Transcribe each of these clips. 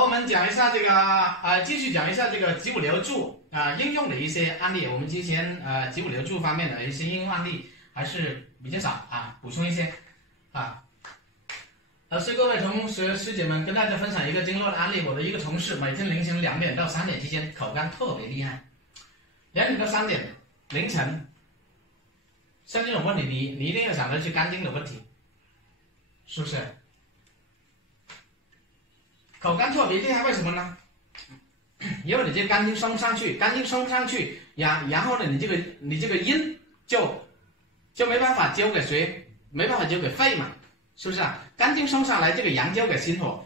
好，我们讲一下这个继续讲一下这个脊骨留柱应用的一些案例。我们之前脊骨留柱方面的一些应用案例还是比较少啊，补充一些啊。是各位同学师姐们跟大家分享一个经络的案例。我的一个同事每天凌晨2点到3点之间口干特别厉害，2点到3点凌晨，像这种问题你一定要想到去肝经的问题，是不是？口干特别厉害，为什么呢？因为你这肝经升不上去，肝经升不上去，然后呢，你这个阴就没办法交给谁？没办法交给肺嘛，是不是啊？肝经升上来，这个阳交给心火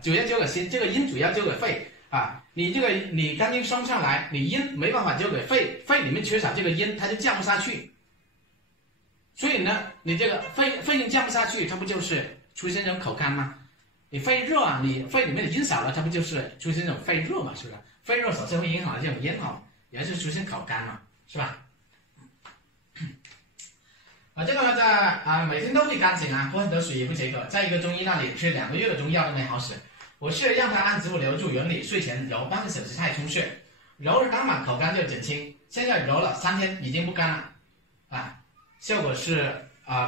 主要交给心，这个阴主要交给肺啊。你肝经升上来，你阴没办法交给肺，肺里面缺少这个阴，它就降不下去。所以呢，你这个肺阴降不下去，它不就是出现这种口干吗？你肺热啊，你肺里面的阴少了，它不就是出现这种肺热嘛？是不是？肺热首先会影响到这种咽喉，也是出现口干嘛，是吧？这个呢，在每天都会干醒啊，喝很多水也不解渴，在一个中医那里吃2个月的中药都没好使。我是让他按脊骨留柱原理，睡前揉半个小时太冲穴，揉了当晚口干就减轻。现在揉了3天已经不干了效果是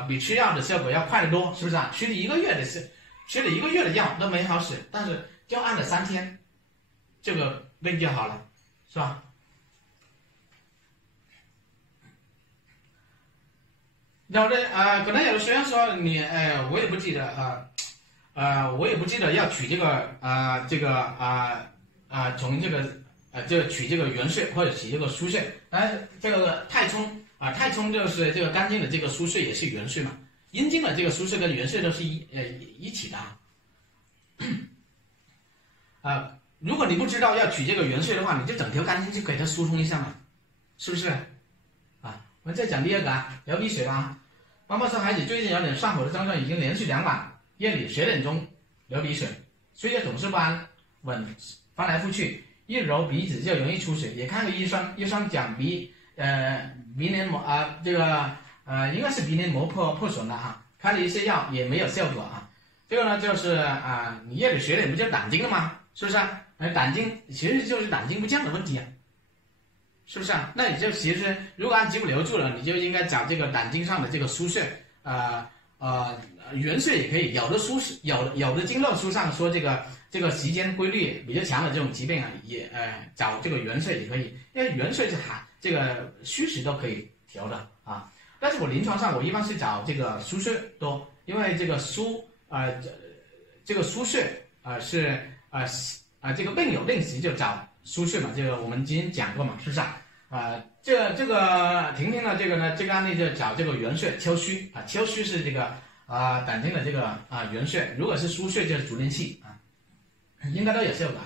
比吃药的效果要快得多，是不是啊？吃了1个月的药都没好使，但是就按了3天，这个病就好了，是吧？有的可能有的学员说你我也不记得我也不记得要取这个从这个就取这个原穴或者取这个腧穴，这个太冲就是这个肝经的这个腧穴也是原穴嘛。阴经的这个腧穴跟原穴都是一起的如果你不知道要取这个原穴的话，你就整条肝经就给它疏通一下嘛，是不是我们再讲第二个流鼻水妈妈说孩子最近有点上火的症状，已经连续2晚夜里10点钟流鼻水，睡觉总是不安稳，翻来覆去，一揉鼻子就容易出水，也看过医生，医生讲鼻黏膜应该是鼻黏膜破损了开了一些药也没有效果这个呢就是你夜里10点不就胆经了吗？是不是胆经其实就是胆经不降的问题是不是那你就其实如果按脊骨留住了，你就应该找这个胆经上的这个腧穴原穴也可以，有的经络书上说这个时间规律比较强的这种疾病也找这个原穴也可以，因为原穴是这个虚实都可以调的但是我临床上我一般是找这个腧穴多，因为这个这个腧穴是这个病有病时就找腧穴嘛，这个我们之前讲过嘛，是不是这个婷婷的这个呢，这个案例就找这个原穴丘虚丘虚是这个胆经的这个原穴，如果是腧穴就是足廉气应该都有效果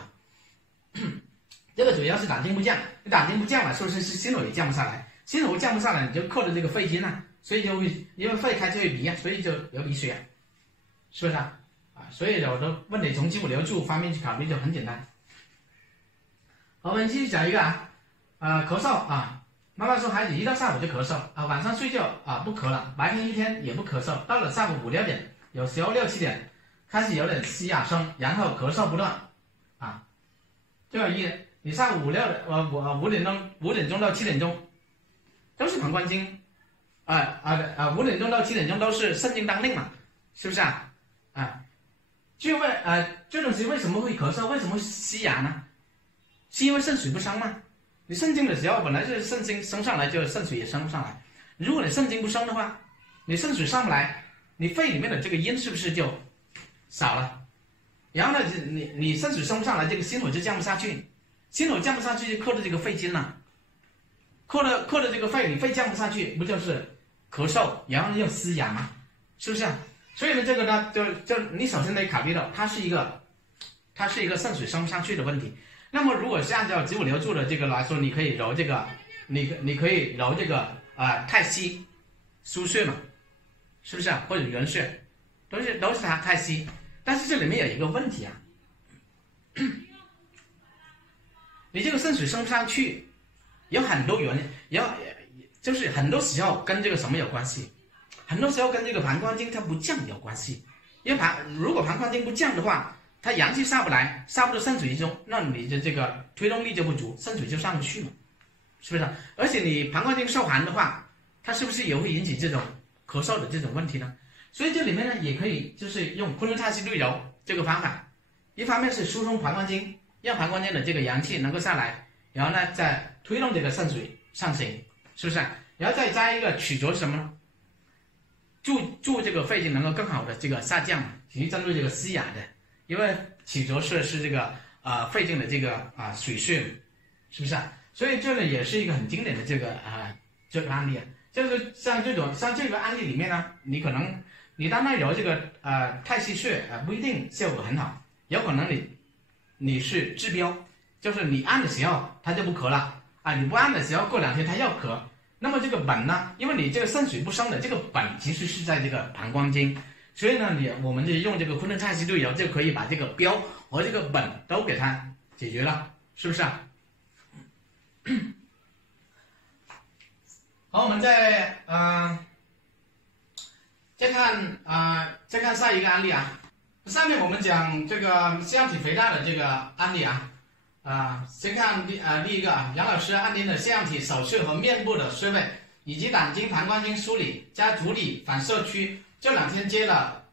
这个主要是胆经不降，你胆经不降了，是不是心火也降不下来？心火降不下来，你就扣着这个肺经所以就会因为肺开就会鼻所以就流鼻水是不是所以有的问题从脊骨留柱方面去考虑就很简单。好，我们继续讲一个咳嗽妈妈说孩子一到下午就咳嗽晚上睡觉不咳了，白天一天也不咳嗽，到了下午5、6点，有时候6、7点开始有点嘶哑声，然后咳嗽不断这个你下午5点钟到7点钟都是膀胱经5点钟到7点钟都是肾经当令嘛，是不是就问这种时为什么会咳嗽，为什么会嘶哑呢？是因为肾水不升吗？你肾经的时候本来就是肾经升上来，就肾水也升不上来。如果你肾经不升的话，你肾水上不来，你肺里面的这个阴是不是就少了？然后呢，你肾水升不上来，这个心火就降不下去，心火降不下去就扣着这个肺经了，扣着这个肺，你肺降不下去，不就是咳嗽，然后又嘶哑吗？是不是所以呢，这个呢，就你首先得考虑到它是一个肾水升不上去的问题。那么如果是按照脊骨留柱的这个来说，你可以揉这个，你可以揉这个太溪腧穴嘛，是不是或者原穴，都是它太溪，但是这里面有一个问题你这个肾水升不上去，有很多原因，就是很多时候跟这个什么有关系？很多时候跟这个膀胱经它不降有关系，因为如果膀胱经不降的话，它阳气上不来，上不到肾水中，那你的这个推动力就不足，肾水就上不去了，是不是？而且你膀胱经受寒的话，它是不是也会引起这种咳嗽的这种问题呢？所以这里面呢，也可以就是用昆仑菜溪绿柔这个方法，一方面是疏通膀胱经，让膀胱经的这个阳气能够下来，然后呢再推动这个肾水上行，是不是？然后再加一个曲浊是什么呢？助这个肺经能够更好的这个下降，以及针对这个湿哑的，因为曲浊是这个肺经的这个水穴，是不是？所以这个也是一个很经典的这个案例。就是像这个案例里面呢，你可能你单单揉这个太溪穴不一定效果很好，有可能你是治标，就是你按的时候它就不咳了你不按的时候过2天它要咳。那么这个本呢，因为你这个肾水不生的这个本其实是在这个膀胱经，所以呢我们就用这个昆仑菜溪绿柔就可以把这个标和这个本都给它解决了，是不是啊？好，我们再看下一个案例啊。上面我们讲这个腺样体肥大的这个案例先看第一个杨老师按您的腺样体手势和面部的穴位，以及胆经、膀胱经梳理加足底反射区，这2天接了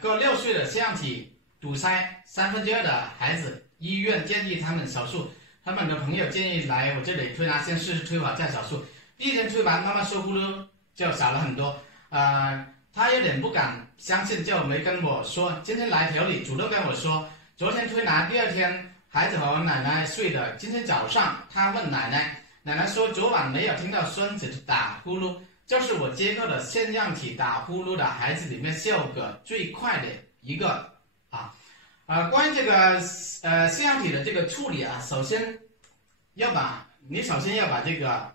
各6岁的腺样体堵塞2/3的孩子，医院建议他们手术，他们的朋友建议来我这里推拿，先试试推完再手术。第一天推完，慢慢说呼噜就少了很多，他有点不敢相信，就没跟我说。今天来调理，主动跟我说，昨天推拿，第2天孩子和奶奶睡的。今天早上他问奶奶，奶奶说昨晚没有听到孙子打呼噜，这是我接触的腺样体打呼噜的孩子里面效果最快的一个关于这个腺样体的这个处理首先要把这个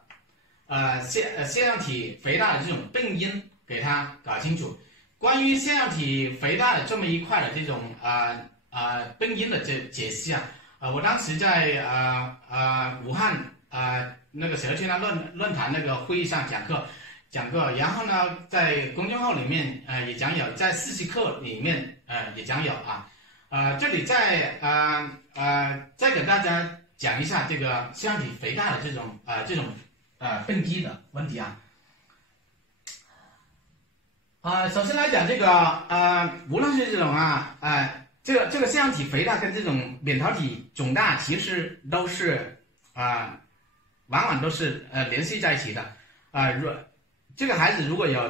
腺样体肥大的这种病因给它搞清楚。关于腺样体肥大的这么一块的这种病因的解析我当时在武汉那个蛇圈的论坛那个会议上讲课，然后呢在公众号里面也讲有，在4期课里面也讲有这里再给大家讲一下这个腺样体肥大的这种病机的问题首先来讲这个无论是这种这个腺样体肥大跟这种扁桃体肿大其实都是往往都是联系在一起的这个孩子如果有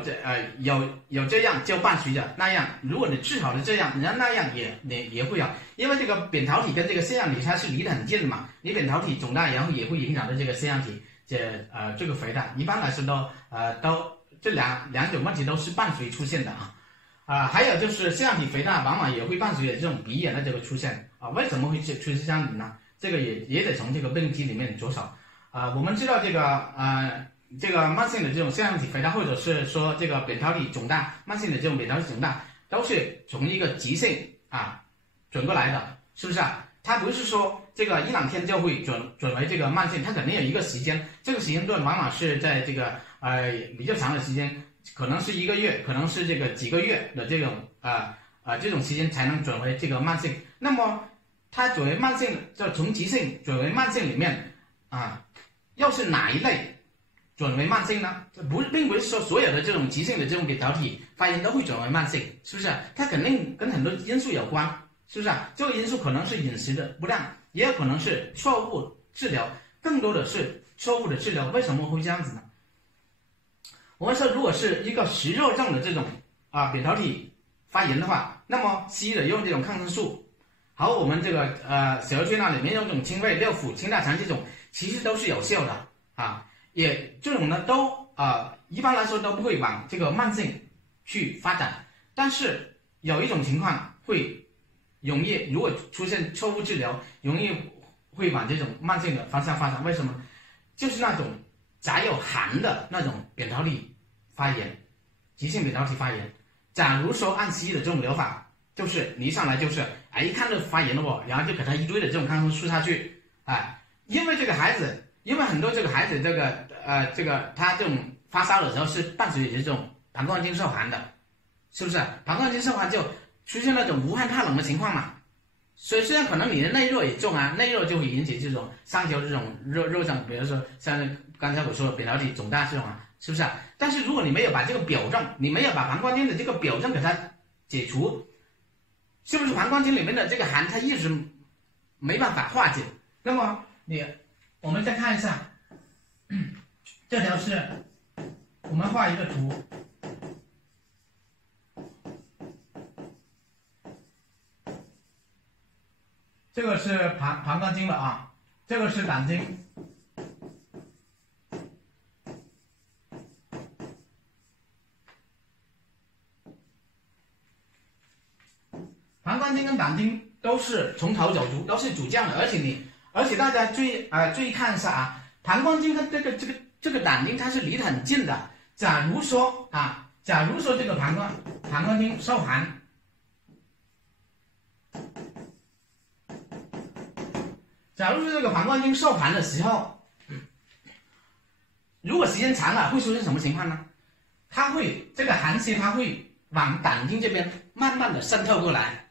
这样就伴随着那样，如果你治好了这样，那样也会有，因为这个扁桃体跟这个腺样体它是离得很近的嘛，你扁桃体肿大，然后也会影响到这个腺样体这个肥大，一般来说都这两种问题都是伴随出现的还有就是腺样体肥大往往也会伴随着这种鼻炎的这个出现为什么会出现这样子呢？这个也得从这个病机里面着手我们知道这个慢性的这种腺样体肥大，或者是说这个扁桃体肿大，慢性的这种扁桃体肿大，都是从一个急性转过来的，是不是它不是说这个1-2天就会转为这个慢性，它肯定有一个时间，这个时间段往往是在这个比较长的时间，可能是1个月，可能是这个几个月的这种这种时间才能转为这个慢性。那么它转为慢性，就从急性转为慢性里面又是哪一类转为慢性呢？并不是说所有的这种急性的这种扁桃体发炎都会转为慢性，是不是？它肯定跟很多因素有关，是不是这个因素可能是饮食的不良，也有可能是错误治疗，更多的是错误的治疗。为什么会这样子呢？我们说，如果是一个实热症的这种扁桃体发炎的话，那么西医的用这种抗生素，和我们这个小儿推拿里面用这种清肺六腑清大肠这种，其实都是有效的也这种呢都一般来说都不会往这个慢性去发展，但是有一种情况会容易，如果出现错误治疗，容易会往这种慢性的方向发展。为什么？就是那种杂有寒的那种扁桃体发炎，急性扁桃体发炎。假如说按西医的这种疗法，就是你一上来就是一看就发炎了然后就给他一堆的这种抗生素下去因为这个孩子。因为很多这个孩子这个他这种发烧的时候是伴随着这种膀胱经受寒的，是不是？膀胱经受寒就出现那种无汗怕冷的情况嘛，所以虽然可能你的内热也重啊，内热就会引起这种上焦这种热症，比如说像刚才我说的扁桃体肿大这种啊，是不是啊？但是如果你没有把这个表症，你没有把膀胱经的这个表症给它解除，是不是膀胱经里面的这个寒它一直没办法化解？那么我们再看一下，这条是我们画一个图。这个是膀胱经了啊，这个是胆经，膀胱经跟胆经都是从头走足，都是主降的，而且大家注意看一下啊，膀胱经跟这个胆经它是离得很近的。假如说这个膀胱经受寒。假如是这个膀胱经受寒的时候，如果时间长了，会出现什么情况呢？这个寒气它会往胆经这边慢慢的渗透过来，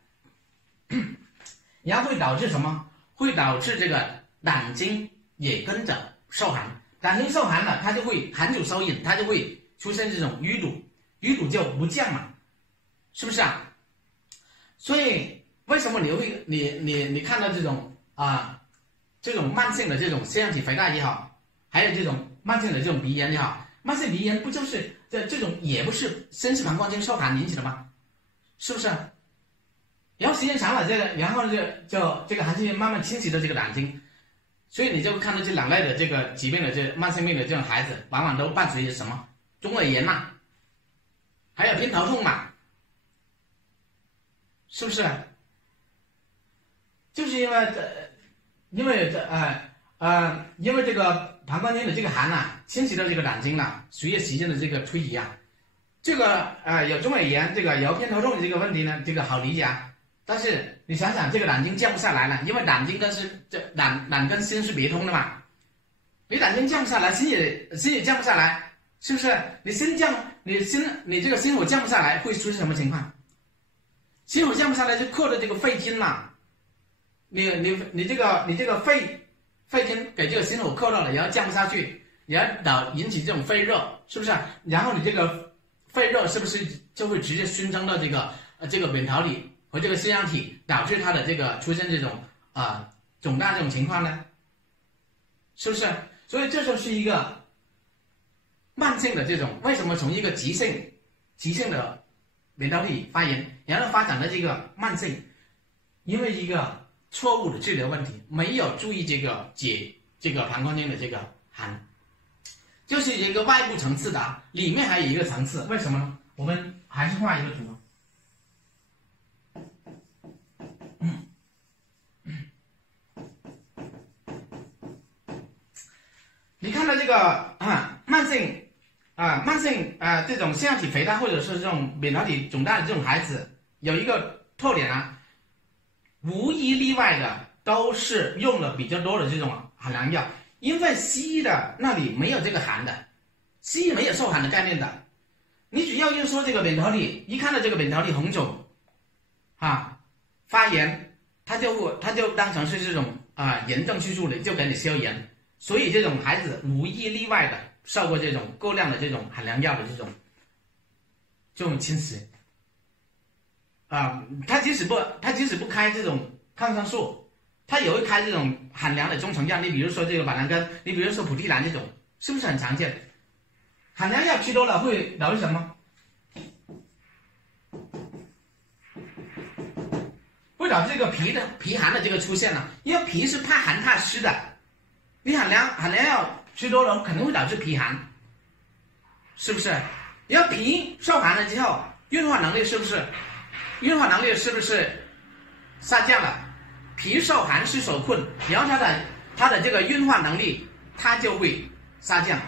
然后会导致什么？会导致这个胆经也跟着受寒。胆经受寒了，它就会寒主收引，它就会出现这种淤堵，淤堵就不降嘛，是不是啊？所以为什么你看到这种这种慢性的这种腺样体肥大也好，还有这种慢性的这种鼻炎也好，慢性鼻炎不就是这种也不是升气膀胱经受寒引起的吗？是不是？然后时间长了，然后就这个寒气慢慢侵袭到这个胆经，所以你就看到这两类的这个疾病的这慢性病的这种孩子，往往都伴随着什么中耳炎嘛，还有偏头痛嘛，是不是？就是因为这个膀胱经的这个寒侵袭到这个胆经了，随着时间的这个推移这个有中耳炎，这个有偏头痛的这个问题呢，这个好理解啊。但是你想想，这个胆经降不下来了，因为胆经胆跟心是别通的嘛，你胆经降不下来，心也降不下来，是不是？你这个心火降不下来，会出现什么情况？心火降不下来就克着这个肺经嘛。你这个肺经给这个心火克到了，然后降不下去，然后引起这种肺热，是不是？然后你这个肺热是不是就会直接熏蒸到这个扁桃体和这个腺样体，导致它的这个出现这种肿大这种情况呢？是不是？所以这就是一个慢性的这种，为什么从一个急性的扁桃体发炎，然后发展的这个慢性，因为一个错误的治疗问题，没有注意解这个膀胱经的这个寒，就是一个外部层次的里面还有一个层次，为什么呢？我们还是画一个图。你看到这个慢性这种腺样体肥大或者是这种扁桃体肿大的这种孩子，有一个特点无一例外的都是用了比较多的这种寒凉药，因为西医的那里没有这个寒的，西医没有受寒的概念的。你只要一说这个扁桃体，一看到这个扁桃体红肿发炎，他就当成是这种炎症去处理，就给你消炎。所以这种孩子无一例外的受过这种过量的这种寒凉药的这种侵蚀他即使不开这种抗生素，他也会开这种寒凉的中成药。你比如说这个板蓝根，你比如说普地蓝这种，是不是很常见？寒凉药吃多了会导致什么？会导致这个脾寒的这个出现了，因为脾是怕寒怕湿的。你寒凉药吃多了可能会导致脾寒，是不是？然后脾受寒了之后，运化能力是不是下降了？脾受寒湿所困，然后它的这个运化能力它就会下降。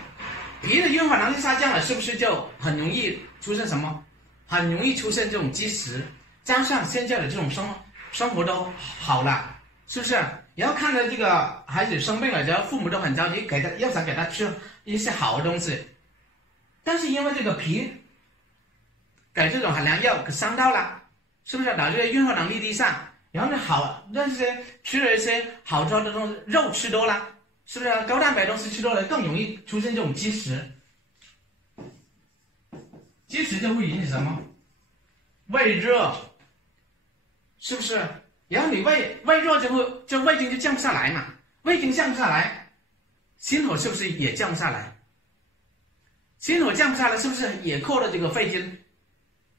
脾的运化能力下降了，是不是就很容易出现什么？很容易出现这种积食，加上现在的这种生活都好了，是不是？然后看到这个孩子生病了，然后父母都很着急，又想给他吃一些好的东西，但是因为这个脾给这种寒凉药给伤到了，是不是导致运化能力低下？然后呢那些吃了一些好吃的东西，肉吃多了，是不是高蛋白东西吃多了更容易出现这种积食？积食就会引起什么？胃热，是不是？然后你胃热就胃经就降不下来嘛，胃经降不下来，心火是不是也降不下来？心火降不下来，是不是也扣了这个肺经，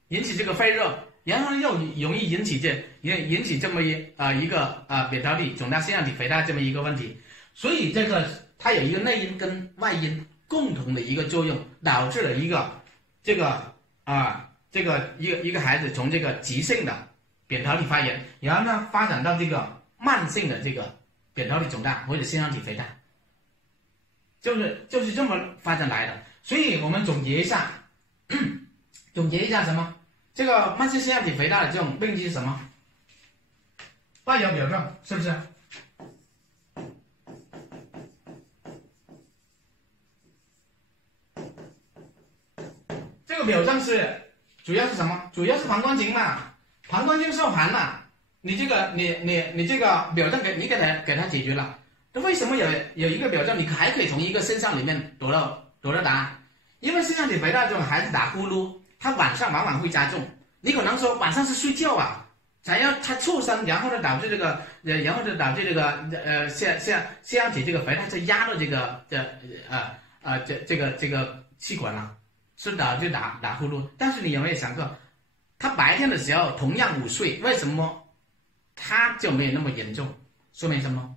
引起这个肺热，然后又容易引起这么一个扁桃体肿大腺样体肥大这么一个问题。所以这个它有一个内因跟外因共同的一个作用，导致了一个一个孩子从这个急性的扁桃体发炎，然后呢发展到这个慢性的这个扁桃体肿大或者腺样体肥大，就是这么发展来的。所以我们总结一下什么？这个慢性腺样体肥大的这种病机是什么？外有表证，是不是？这个表证主要是什么？主要是膀胱经嘛，膀胱经受寒嘛，你这个表证给它解决了。那为什么有一个表证你还可以从一个现象里面得到答案？因为腺样体肥大这种孩子打呼噜，他晚上往往会加重。你可能说晚上是睡觉啊，才要他促生，然后呢导致这个腺样体这个肥大就压到这个气管了，是的就打呼噜。但是你有没有想过，他白天的时候同样午睡，为什么他就没有那么严重？说明什么？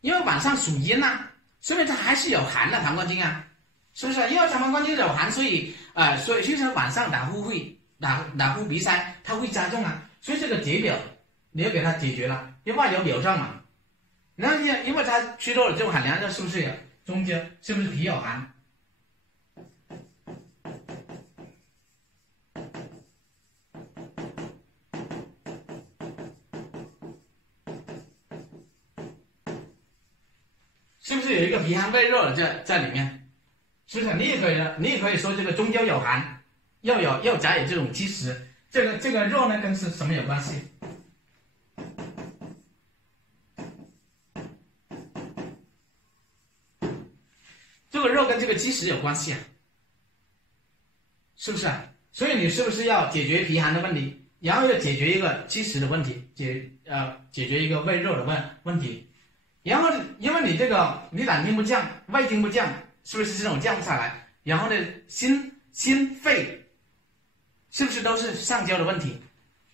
因为晚上属阴啊，说明他还是有寒的膀胱经啊。是不是？因为膀胱经有寒，所以就是晚上打呼鼻塞，它会加重啊。所以这个解表你要给它解决了，因为外有表证嘛。然后因为它吃多了这种寒凉，是不是有中间是不是脾有寒？是不是有一个脾寒胃热的在里面？是不是？你也可以说这个中焦有寒，又夹有这种积食，这个热呢跟是什么有关系？这个热跟这个积食有关系啊，是不是？所以你是不是要解决脾寒的问题，然后又解决一个积食的问题，解决一个胃热的问题，然后因为你胆经不降，胃经不降。是不是这种降不下来？然后呢，心肺是不是都是上焦的问题？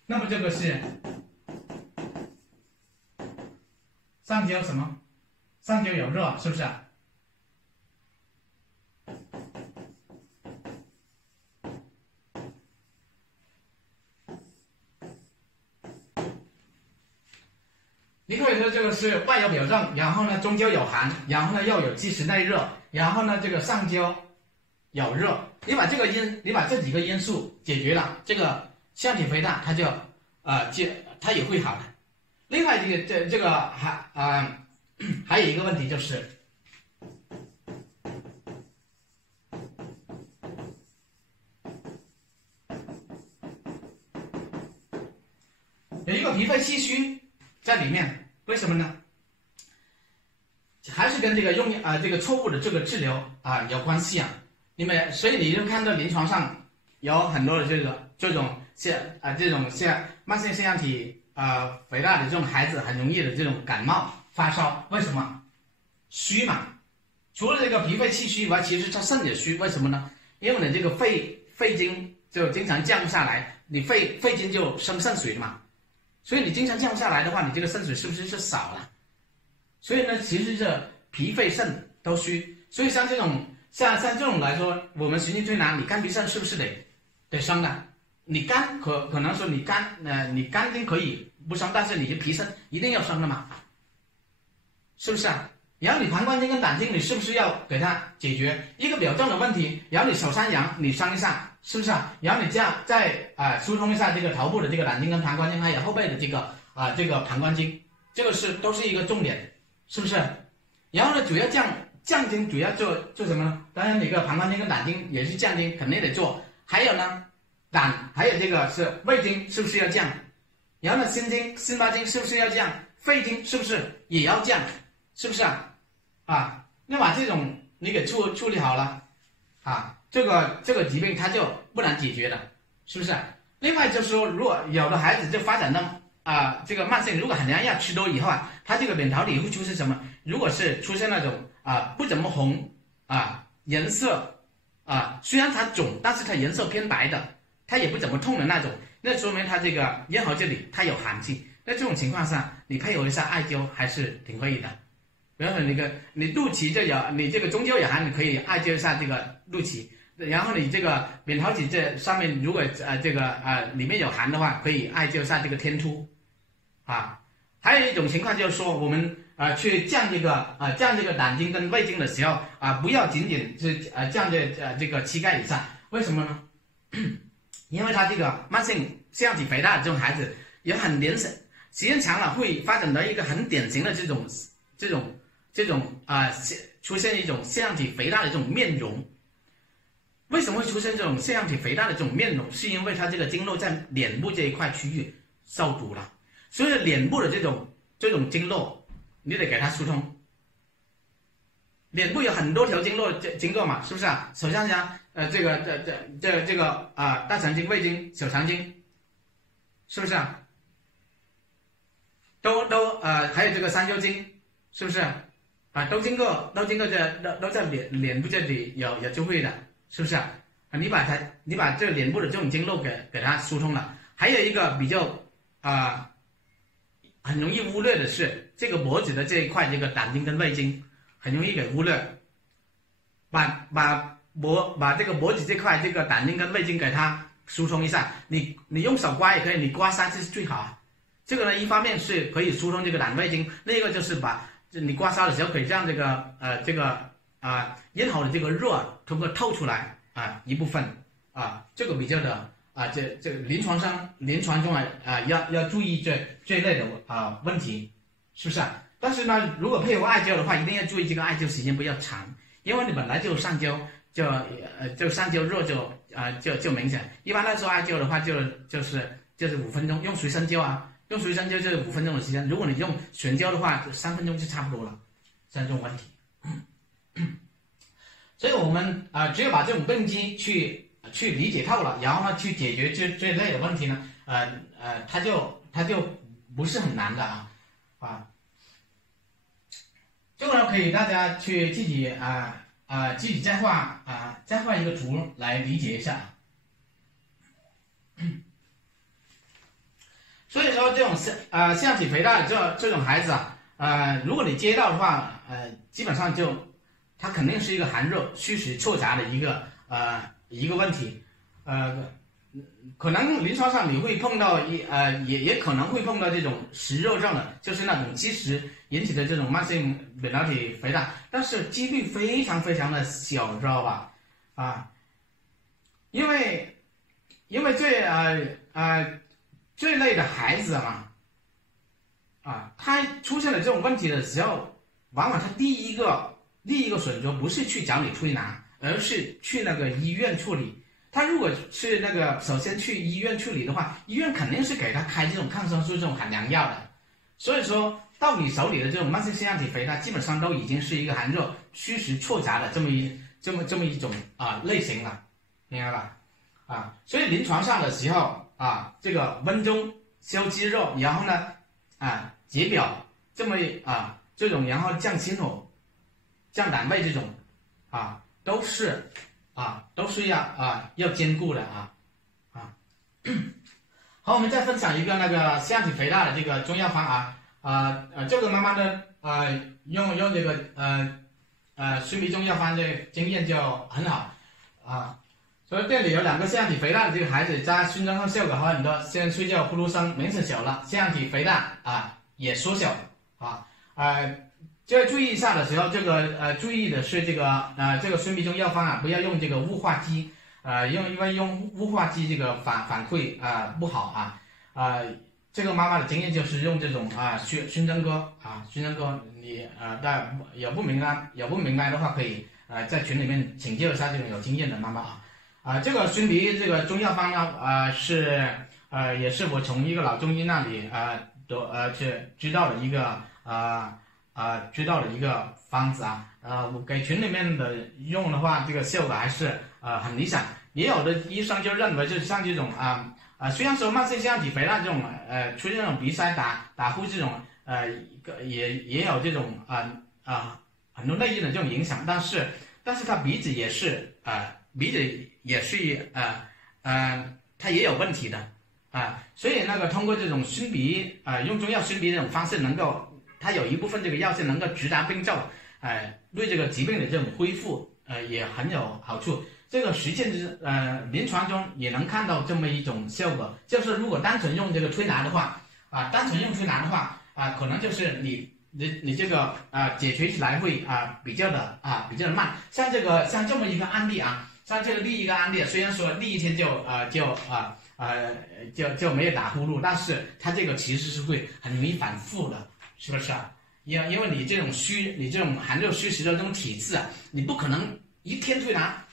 那么这个是上焦什么？上焦有热，是不是？你可以说这个是外有表证，然后呢中焦有寒，然后呢又有积食内热。然后呢，这个上焦有热，你把这几个因素解决了，这个腺样体肥大它就它也会好的。另外这个还有一个问题就是有一个脾肺气虚在里面，为什么呢？还是跟这个这个错误的这个治疗有关系啊。所以你就看到临床上有很多的这种慢性腺样体肥大的这种孩子很容易的这种感冒发烧，为什么？虚嘛。除了这个脾肺气虚以外，其实它肾也虚，为什么呢？因为你这个肺经就经常降不下来，你肺经就生肾水了嘛，所以你经常降不下来的话，你这个肾水是不是就少了？所以呢，其实这脾肺肾都虚，所以像这种来说，我们循序推拿，你肝脾肾是不是得生的？你肝可能说你肝经可以不生，但是你的脾肾一定要生的嘛，是不是啊？然后你膀胱经跟胆经，你是不是要给它解决一个表证的问题？然后你手三阳，你伤一下，是不是啊？然后你这样再疏通一下这个头部的这个胆经跟膀胱经，还有后背的这个膀胱经，这个都是一个重点。是不是？然后呢，主要降经，主要做什么呢？当然，你个膀胱经跟胆经也是降经，肯定得做。还有呢，还有这个是胃经，是不是要降？然后呢，心包经是不是要降？肺经是不是也要降？是不是啊？啊，那把这种你给处理好了，啊，这个疾病它就不难解决的，是不是？另外就是说，如果有的孩子就发展到这个慢性，如果很良药吃多以后啊，他这个扁桃体会出现什么？如果是出现那种不怎么红颜色虽然它肿，但是它颜色偏白的，它也不怎么痛的那种，那说明它这个咽喉这里它有寒气。那这种情况下，你配合一下艾灸还是挺可以的。比方说你肚脐这有你这个中焦有寒，你可以艾灸一下这个肚脐。然后你这个扁桃体这上面如果里面有寒的话，可以艾灸一下这个天突还有一种情况就是说，我们去降这个胆经跟胃经的时候不要仅仅是降在这个膝盖以上，为什么呢？因为他这个慢性腺样体肥大的这种孩子有很典型，时间长了会发展到一个很典型的这种出现一种腺样体肥大的这种面容。为什么会出现这种腺样体肥大的这种面容？是因为它这个经络在脸部这一块区域受阻了，所以脸部的这种经络，你得给它疏通。脸部有很多条经络嘛，是不是啊？手上呀，这个大肠经、胃经、小肠经，是不是啊？还有这个三焦经，是不是都经过都在脸部这里有机会的。是不是你把这个脸部的这种经络给它疏通了。还有一个比较很容易忽略的是这个脖子的这一块，这个胆经跟胃经很容易给忽略。把这个脖子这块这个胆经跟胃经给它疏通一下。你用手刮也可以，你刮3次是最好。这个呢，一方面是可以疏通这个胆胃经，另一个就是你刮痧的时候可以让这个咽喉的这个热通过透出来一部分这个比较的这个临床中要注意这一类的问题，是不是啊？但是呢，如果配合艾灸的话，一定要注意这个艾灸时间不要长，因为你本来就上灸就上灸热就明显。一般来说艾灸的话就是5分钟，用水生灸用水生灸就是5分钟的时间。如果你用悬灸的话，就3分钟就差不多了，像这种问题。所以我们只有把这种病机去理解透了，然后呢去解决这一类的问题呢，它就不是很难的这个呢可以大家去自己再画一个图来理解一下。所以说这种腺样体肥大的这种孩子如果你接到的话，基本上它肯定是一个寒热虚实错杂的一个问题，可能临床上你会碰到也可能会碰到这种实热症的，就是那种积食引起的这种慢性扁桃体肥大，但是几率非常非常的小，知道吧？因为这类的孩子嘛，他出现了这种问题的时候，往往他第一个选择不是去找你推拿，而是去那个医院处理。他如果是首先去医院处理的话，医院肯定是给他开这种抗生素这种寒凉药的。所以说到你手里的这种慢性腺样体肥大，基本上都已经是一个寒热虚实错杂的这么一种类型了，明白吧？所以临床上的时候这个温中消肌肉，然后呢解表这种，然后降心火、降胆胃这种都是要兼顾的好，我们再分享一个腺样体肥大的这个中药方这个妈妈呢用这个须弥中药方的经验就很好所以这里有2个腺样体肥大的这个孩子，在熏蒸后效果好很多，现在睡觉呼噜声明显小了，腺样体肥大也缩小这个注意一下的时候，注意的是这个须弥中药方不要用这个雾化机因为用雾化机这个反馈不好这个妈妈的经验就是用这种熏蒸锅你有不明白的话，可以在群里面请教一下这种有经验的妈妈这个熏鼻这个中药方呢是也是我从一个老中医那里知道了一个知道了一个方子啊，我给群里面的用的话，这个效果还是很理想。也有的医生就认为，就是像这种虽然说慢性腺样体肥大这种出现这种鼻塞打呼这种也有这种很多内因的这种影响，但是他鼻子也是它也有问题的所以那个通过这种熏鼻用中药熏鼻这种方式，能够它有一部分这个药性能够直达病灶，对这个疾病的这种恢复也很有好处。这个实践临床中也能看到这么一种效果，就是如果单纯用这个推拿的话可能就是你这个解决起来会比较的慢。像这么一个案例像这个第一个案例，虽然说第一天就没有打呼噜，但是它这个其实是会很容易反复的，是不是啊？因为你这种寒热虚实的这种体质你不可能一天推拿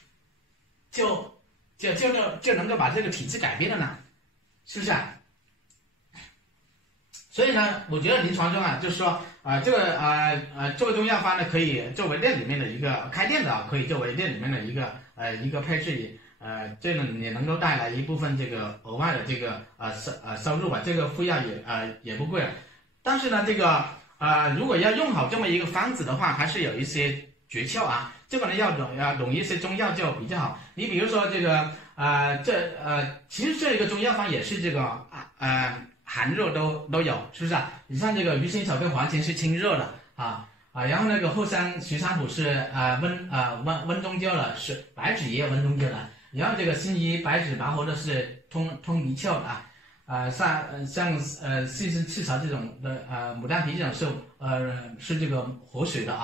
就能够把这个体质改变了呢，是不是啊？所以呢，我觉得临床中就是说这个作为中药方呢，可以作为店里面的一个开店的可以作为店里面的一个配置，这个也能够带来一部分这个额外的这个收入吧。这个副药也不贵，但是呢，这个如果要用好这么一个方子的话，还是有一些诀窍这个呢要懂一些中药就比较好。你比如说这个其实这一个中药方也是这个寒热都有，是不是啊？你像这个鱼腥草跟黄芩是清热的然后那个藿香徐桑普是温中焦的，是白芷也有温中焦的。然后这个辛夷白芷拔活的是通鼻窍的像细参赤草这种的牡丹皮这种是这个活水的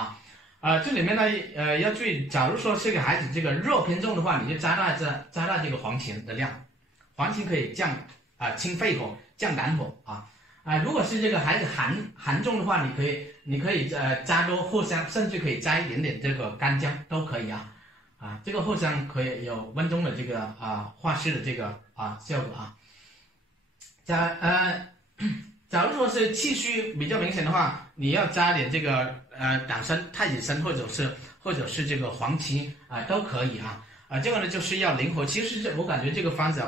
这里面呢要注意，假如说这个孩子这个热偏重的话，你就加大这个黄芩的量，黄芩可以清肺火、降胆火如果是这个孩子寒重的话，你可以加多藿香，甚至可以加一点点这个干姜都可以这个藿香可以有温中的这个化湿的这个效果假如说是气虚比较明显的话，你要加点这个党参、太子参或者是这个黄芪都可以这个呢就是要灵活。其实我感觉这个方子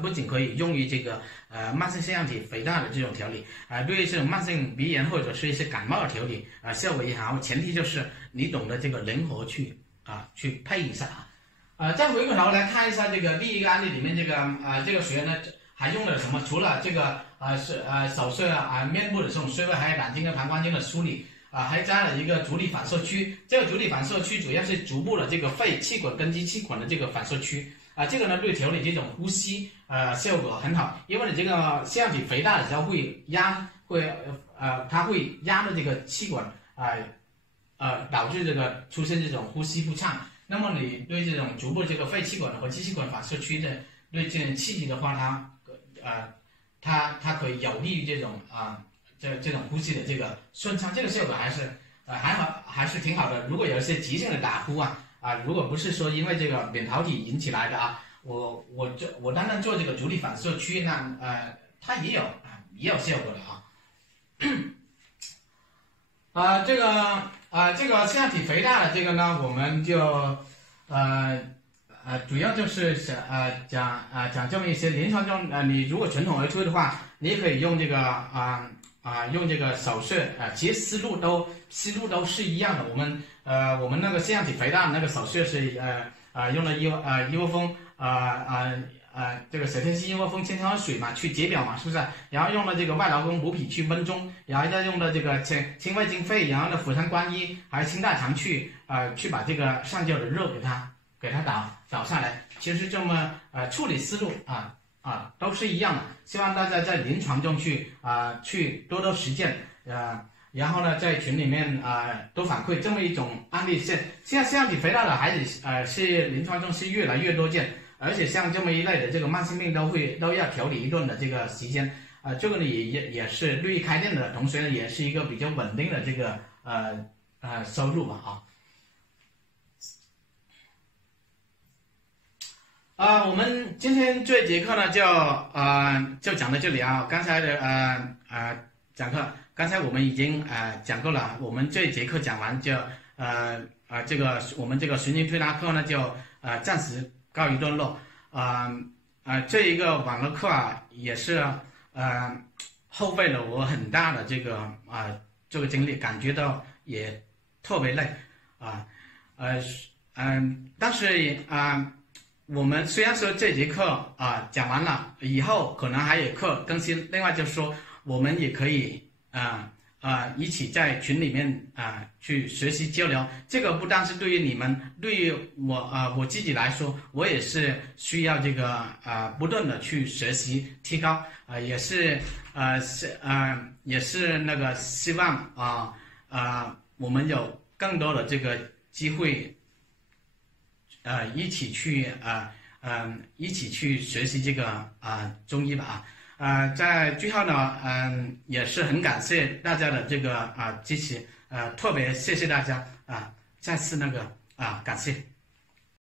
不仅可以用于这个慢性腺样体肥大的这种调理对于这种慢性鼻炎或者是一些感冒的调理效果也好，前提就是你懂得这个灵活去配一下再回过头来看一下这个第一个案例里面这个学员呢还用了什么？除了这个手术面部的这种穴位，还有胆经跟膀胱经的梳理还加了一个足底反射区。这个足底反射区主要是足部的这个肺气管、根基气管的这个反射区这个呢对调理这种呼吸效果很好，因为你这个腺样体肥大的时候它会压的这个气管导致这个出现这种呼吸不畅。那么你对这种足部这个肺气管和支气管反射区的对这种气机的话，它可以有利于这种这种呼吸的这个顺畅，这个效果还是挺好的。如果有一些急性的打呼如果不是说因为这个扁桃体引起来的我单单做这个足底反射区它也有效果的这个腺样体肥大的这个呢，我们就主要就是讲这么一些。临床中你如果传统而推的话，你也可以用这个用这个手术其实思路都是一样的。我们那个腺样体肥大的那个手术是用了一窝蜂这个舍天溪、一窝蜂千条水嘛去解表嘛，是不是？然后用了这个外劳宫补脾去温中，然后再用了这个清胃经肺，然后呢府山观一还有清大肠去把这个上焦的热给它导下来。其实这么处理思路都是一样的。希望大家在临床中去多实践然后呢在群里面多反馈这么一种案例。现在腺样体肥大的孩子是临床中是越来越多见，而且像这么一类的这个慢性病都要调理一段的这个时间这个呢也是对于开店的同学呢也是一个比较稳定的这个收入吧我们今天这节课呢，就讲到这里啊。刚才的讲课，刚才我们已经讲过了。我们这一节课讲完就这个我们这个神经推拿课呢就暂时告一段落。这一个网络课也是耗费了我很大的这个精力，感觉到也特别累但是我们虽然说这节课讲完了，以后可能还有课更新。另外就是说，我们也可以一起在群里面去学习交流。这个不单是对于你们，对于我自己来说，我也是需要这个不断的去学习提高也是那个希望我们有更多的这个机会。一起去学习这个中医吧在最后呢，也是很感谢大家的这个支持，特别谢谢大家再次那个感谢。